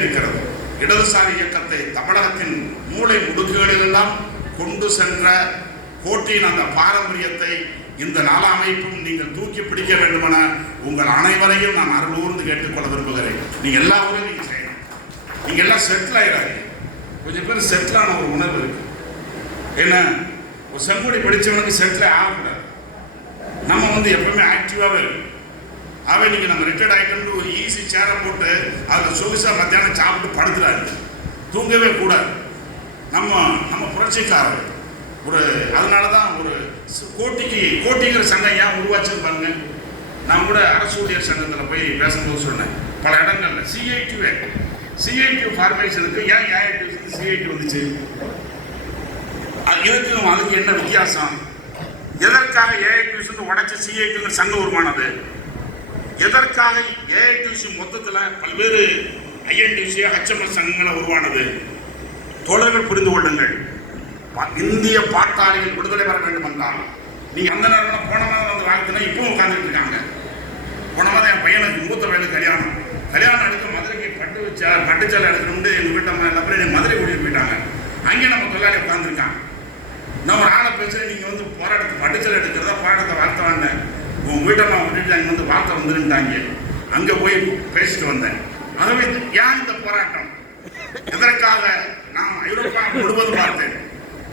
இருக்கிறது. இடதுசாரி இயக்கத்தை தமிழகத்தின் மூளை முடுக்குகளிலெல்லாம் கொண்டு சென்ற கோட்டியின் அந்த பாரம்பரியத்தை இந்த நாள அமைப்பும் நீங்கள் தூக்கி பிடிக்க வேண்டுமென உங்கள் அனைவரையும் நான் அருளூர்ந்து கேட்டுக்கொள்ள விரும்புகிறேன். நீங்கள் எல்லா ஊரையும் நீங்க செய்யணும். நீங்க எல்லாம் செட்டில் ஆகிடாதீங்க கொஞ்சம் பேர் செட்டில் ஆன ஒரு உணர்வு இருக்கு. என்ன? ஒரு செங்கோடி படித்தவனுக்கு செட்டில் ஆகக்கூடாது. நம்ம வந்து எப்பவுமே ஆக்டிவாகவே இருக்கும் ஆகவே நீங்கள் நம்ம ரிட்டையர்ட் ஆகிட்டோம்னு ஒரு சொகுசாக சொகுசா மத்தியானம் சாப்பிட்டு படுத்துறாரு. தூங்கவே கூடாது. நம்ம நம்ம புரட்சிக்காரர். ஒரு அதனால தான் ஒரு கோட்டிக்கு கோட்டிங்கிற சங்கம் ஏன் உருவாச்சுன்னு பாருங்க. நான் கூட அரசு ஊழியர் சங்கத்தில் போய் பேசும்போது சொன்னேன். பல இடங்களில் சிஐடியூ சிஐடியூ ஃபார்மேஷனுக்கு ஏன் ஏஐடி சிஐடி வந்துச்சு? அது இதுக்கும் அதுக்கு என்ன வித்தியாசம்? எதற்காக ஏஐடியூஸ் உடச்சி சிஐடிங்கிற சங்கம் உருவானது? எதற்காக ஏஐடிசி மொத்தத்தில் பல்வேறு ஐஎன்டிசி ஹச்எம்எஸ் சங்கங்களை உருவானது? தோழர்கள் புரிந்து கொள்ளுங்கள். இந்திய பாட்டாளிகள் விடுதலை பெற வேண்டும் என்றால் நீங்க அந்த நேரம் போன மாதம் வந்து வாழ்த்துனா இப்பவும் உட்கார்ந்துட்டு இருக்காங்க. போன மாதம் என் பையனுக்கு மூத்த பையனுக்கு கல்யாணம். கல்யாணம் எடுத்து மதுரைக்கு பட்டு வச்சா பட்டுச்சேலை எடுக்கணும்னு எங்க வீட்டம்மா எல்லா பேரும் என்னை மதுரை கூட்டிட்டு போயிட்டாங்க. அங்கே நம்ம தொழிலாளி உட்கார்ந்துருக்கான். நான் ஒரு ஆளை பேசுகிறேன் நீங்கள் வந்து போராட்டத்தை பட்டுச்சல் எடுக்கிறதா போராட்டத்தை வாழ்த்த வாங்க உங்கள் வீட்டம்மா விட்டுட்டு அங்கே வந்து வார்த்தை வந்துருந்தாங்க. அங்கே போய் பேசிட்டு வந்தேன். ஆகவே ஏன் இந்த போராட்டம்? எதற்காக நான் ஐரோப்பா முழுவதும் பார்த்தேன்.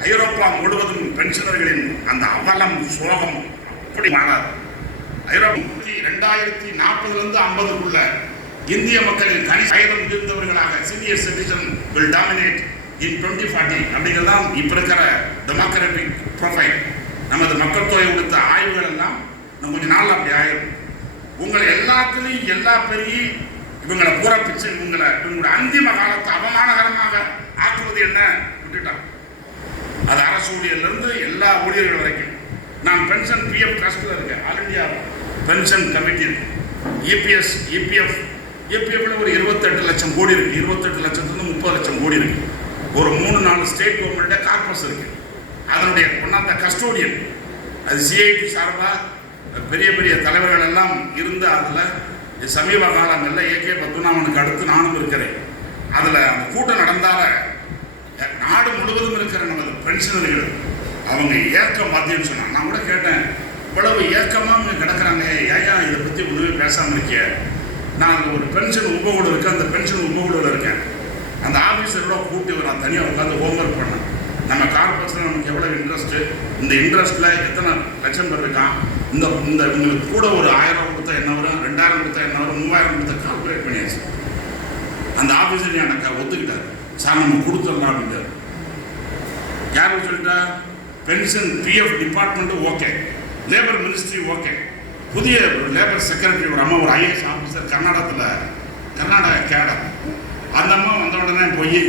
ஐரோப்பா முழுவதும் பென்ஷனர்களின் அந்த அவலம் சோகம் அப்படி மாறாது. ஐரோப்பா ரெண்டாயிரத்தி நாற்பதுல இருந்து ஐம்பதுக்குள்ள இந்திய மக்களின் கனி சதவீதம் இருந்தவர்களாக senior citizen will dominate in twenty forty அப்படிங்கிறது தான் இப்போ இருக்கிற டெமோக்ராட்டிக் ப்ரொஃபைல் நமது மக்கள் தொகை கொடுத்த ஆய்வுகள் எல்லாம் இன்னும் கொஞ்ச நாள் அப்படி ஆயிரும். உங்களை எல்லாத்துலேயும் எல்லா பெரிய இவங்களை பூரா பிச்சு இவங்களை இவங்களோட அந்திம காலத்தை அவமானகரமாக ஆக்குவது என்ன? விட்டுட்டான். அது அரசு ஊழியர்லேருந்து எல்லா ஊழியர்கள் வரைக்கும். நான் பென்ஷன் பிஎஃப் ட்ரஸ்ட்ல இருக்கேன். ஆல் இண்டியா பென்ஷன் கமிட்டி இருக்கு. இபிஎஸ் இபிஎஃப் இபிஎஃப்ல ஒரு இருபத்தெட்டு லட்சம் கோடி இருக்குது இருபத்தெட்டு லட்சத்துலேருந்து முப்பது லட்சம் கோடி இருக்கு. ஒரு மூணு நாலு ஸ்டேட் கவர்மெண்ட்டை கார்பஸ் இருக்கு. அதனுடைய ஒன்னாந்த கஸ்டோடியன். அது சிஐடி சார்பாக பெரிய பெரிய தலைவர்கள் எல்லாம் இருந்து அதில் சமீப காலங்களில் ஏகே பத்மநாபனுக்கு அடுத்து நானும் இருக்கிறேன். அதில் அந்த கூட்டம் நடந்தால நாடு முழுவதும் இருக்கிற நமது பென்ஷனர்கள் அவங்க ஏக்கம் பார்த்தேன்னு சொன்னாங்க நான் கூட கேட்டேன் இவ்வளவு ஏக்கமாக அவங்க கிடக்குறாங்க ஏன் இதை பற்றி ஒன்றுமே பேசாமல் இருக்கிய? நான் அங்க ஒரு பென்ஷன் உபகுழு இருக்கேன் அந்த பென்ஷன் உபகுழுவில் இருக்கேன். அந்த ஆஃபீஸரோட கூட்டி நான் தனியாக உட்காந்து ஹோம்ஒர்க் பண்ணேன். நம்ம கார்பரேஷன் நமக்கு எவ்வளோ இன்ட்ரெஸ்ட்டு இந்த இன்ட்ரெஸ்ட்டில் எத்தனை லட்சம் பேர் இருக்கான்? இந்த இந்த உங்களுக்கு கூட ஒரு ஆயிரம் கொடுத்தா என்ன வரும்? ரெண்டாயிரம் கொடுத்தா என்ன வரும்? மூவாயிரம் கொடுத்தா கால்குலேட் பண்ணியாச்சு. அந்த ஆஃபீஸர் எனக்கு ஒத்துக்கிட்டார். சார் நம்ம கொடுத்துடலாம் அப்படின்ட்டார் யார் சொல்லிட்டா? Pension PF department okay labour ministry okay புதிய லேபர் செக்ரட்டரி ஒரு அம்மா ஒரு ஐஏஎஸ் ஆஃபீஸர் கர்நாடகத்தில் கர்நாடகா கேடர் அந்த அம்மா வந்த உடனே போய்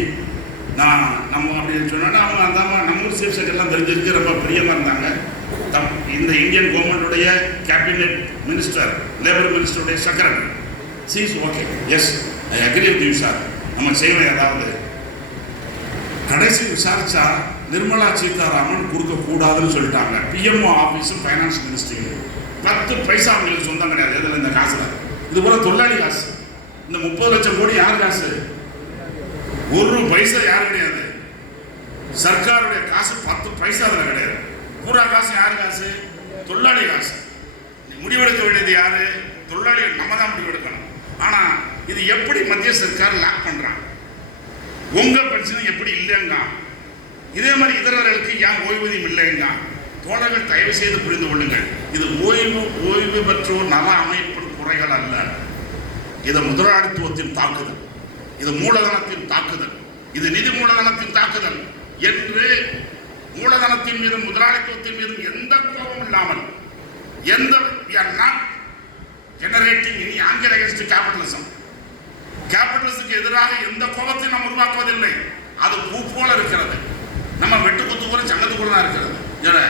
நான் நம்ம அப்படின்னு சொன்னோன்னா அவங்க அந்த அம்மா நம்ம ஊர் சீஃப் செக்ரட்டரிலாம் தெரிஞ்சிருக்கு ரொம்ப பிரியமாக இருந்தாங்க. தம் இந்த இந்தியன் கவர்மெண்ட்டுடைய cabinet minister labour மினிஸ்டருடைய secretary says okay yes I agree with you sir நம்ம செய்யணும் ஏதாவது. கடைசி விசாரிச்சா நிர்மலா சீதாராமன் கொடுக்கக்கூடாதுன்னு சொல்லிட்டாங்க. பிஎம்ஓ ஆஃபீஸும் ஃபைனான்ஸ் மினிஸ்ட்ரியும் பத்து பைசா அவங்களுக்கு சொந்தம் கிடையாது. எதில் இந்த காசில்? இது போல தொழிலாளி காசு. இந்த முப்பது லட்சம் கோடி யார் காசு? ஒரு பைசா யார் கிடையாது. சர்க்காருடைய காசு பத்து பைசா அதில் கிடையாது. பூரா காசு யார் காசு? தொழிலாளி காசு. முடிவெடுக்க வேண்டியது யாரு? தொழிலாளிகள் நம்ம தான் முடிவெடுக்கணும். ஆனா இது எப்படி மத்திய சர்க்கார் லாக் பண்றாங்க? உங்க பிரச்சனை எப்படி இல்லைங்க? இதே மாதிரி இதரர்களுக்கு ஏன் ஓய்வூதியம் இல்லைங்க? தோழர்கள் தயவு செய்து புரிந்து கொள்ளுங்கள். இது ஓய்வு ஓய்வு பெற்றோர் நல அமைப்பு குறைகள் அல்ல. இது முதலாளித்துவத்தின் தாக்குதல். இது மூலதனத்தின் தாக்குதல். இது நிதி மூலதனத்தின் தாக்குதல் என்று மூலதனத்தின் மீதும் முதலாளித்துவத்தின் மீதும் எந்த கோபமும் இல்லாமல் எந்த ஜெனரேட்டிங் இனி not generating any anger எதிராக எந்த கோபத்தையும் நாம் உருவாக்குவதில்லை. அது பூ போல இருக்கிறது. நம்ம வெட்டு குத்து போல சங்கத்து கூட தான் இருக்கிறது. இதுல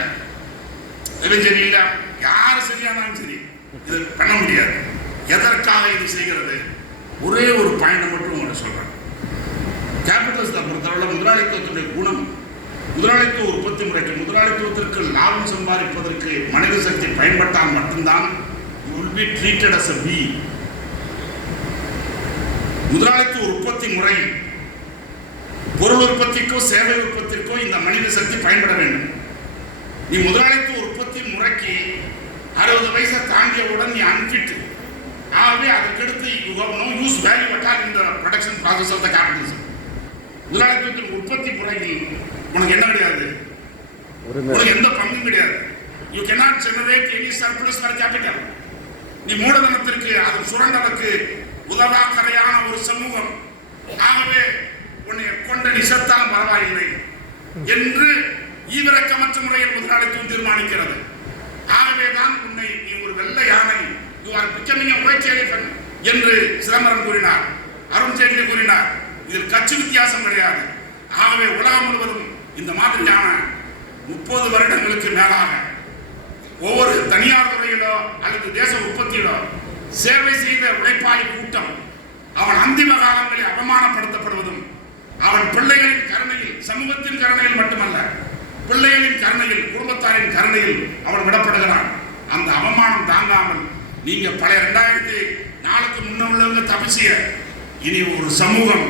இவன் சரியில்லை. யார் சரியானாலும் சரி இது பண்ண முடியாது. எதற்காக இது செய்கிறது? ஒரே ஒரு பாயிண்ட் மட்டும் உங்களை சொல்றேன். கேபிட்டலிஸ்டை பொறுத்தவரை முதலாளித்துவத்துடைய குணம் முதலாளித்துவ உற்பத்தி முறைக்கு முதலாளித்துவத்திற்கு லாபம் சம்பாதிப்பதற்கு மனித சக்தி பயன்பட்டால் மட்டும்தான் will be treated as a பி முதலாளித்துவ உற்பத்தி முறை பொருள் உற்பத்திக்கோ சேவை உற்பத்திக்கோ இந்த மனித சக்தி பயன்பட வேண்டும். நீ முதலாளித்துவ உற்பத்தி முறைக்கு அறுபது வயசை தாண்டியவுடன் நீ அன்ஃபிட் ஆகவே அதற்கடுத்து you have no use value at இந்த production process of the capitalism முதலாளித்துவத்தின் உற்பத்தி முறையில் உனக்கு என்ன கிடையாது? உனக்கு எந்த பங்கும் கிடையாது. You cannot generate any surplus for capital நீ மூலதனத்திற்கு அதன் சுரண்டலுக்கு உதவாக்கரையான ஒரு சமூகம். ஆகவே உன்னை கொண்ட நீ செத்தாலும் பரவாயில்லை என்று ஈவிரக்கமற்ற முறையில் முதலாளித்துவம் தீர்மானிக்கிறது. ஆகவே தான் உன்னை நீ ஒரு வெள்ளை யானை யூ ஆர் white elephant என்று சிதம்பரம் கூறினார். அருண்ஜேட்லி கூறினார். இதில் கட்சி வித்தியாசம் கிடையாது. ஆகவே உலகம் முழுவதும் இந்த மாதிரியான முப்பது வருடங்களுக்கு மேலாக ஒவ்வொரு தனியார் துறையிலோ அல்லது தேச உற்பத்தியிலோ சேவை செய்த உழைப்பாளி கூட்டம் அவன் அந்திம காலங்களில் அவமானப்படுத்தப்படுவதும் அவன் பிள்ளைகளின் கருணையில் சமூகத்தின் கருணையில் மட்டுமல்ல பிள்ளைகளின் கருணையில் குடும்பத்தாரின் கருணையில் அவன் விடப்படுகிறான். அந்த அவமானம் தாங்காமல் நீங்க பழைய ரெண்டாயிரத்தி நாலுக்கு முன்ன உள்ளவங்க தப்பிச்சிய இனி ஒரு சமூகம்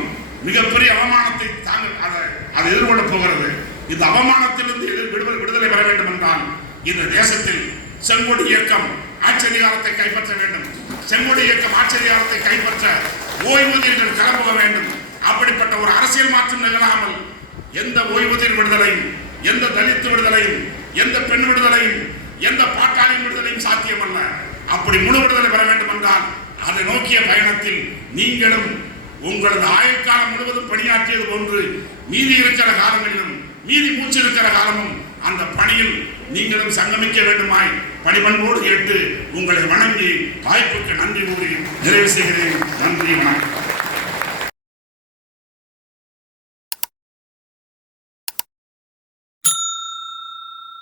மிகப்பெரிய அவமானத்தை தாங்க அதை அதை எதிர்கொள்ளப் போகிறது. இந்த அவமானத்திலிருந்து எதிர் விடுதலை விடுதலை பெற வேண்டும் என்றால் இந்த தேசத்தில் செங்கொடி இயக்கம் ஆட்சி அதிகாரத்தை கைப்பற்ற வேண்டும். செங்கொடி இயக்கம் ஆட்சி அதிகாரத்தை கைப்பற்ற ஓய்வூதியர்கள் கிளம்புக வேண்டும். அப்படிப்பட்ட ஒரு அரசியல் மாற்றம் நிகழாமல் எந்த ஓய்வூதியர் விடுதலையும் எந்த தலித் விடுதலையும் எந்த பெண் விடுதலையும் எந்த பாட்டாளி விடுதலையும் சாத்தியமல்ல. அப்படி முழு விடுதலை பெற வேண்டும் என்றால் அதை நோக்கிய பயணத்தில் நீங்களும் உங்களது ஆயுட்காலம் முழுவதும் பணியாற்றியது போன்று மீதி இருக்கிற காலங்களிலும் மீதி மூச்சு இருக்கிற காலமும் அந்த பணியில் நீங்களும் சங்கமிக்க வேண்டுமாய் பணிபண்போடு கேட்டு உங்களை வணங்கி வாய்ப்புக்கு நன்றி கூறி நிறைவு செய்கிறேன். நன்றி வணக்கம்.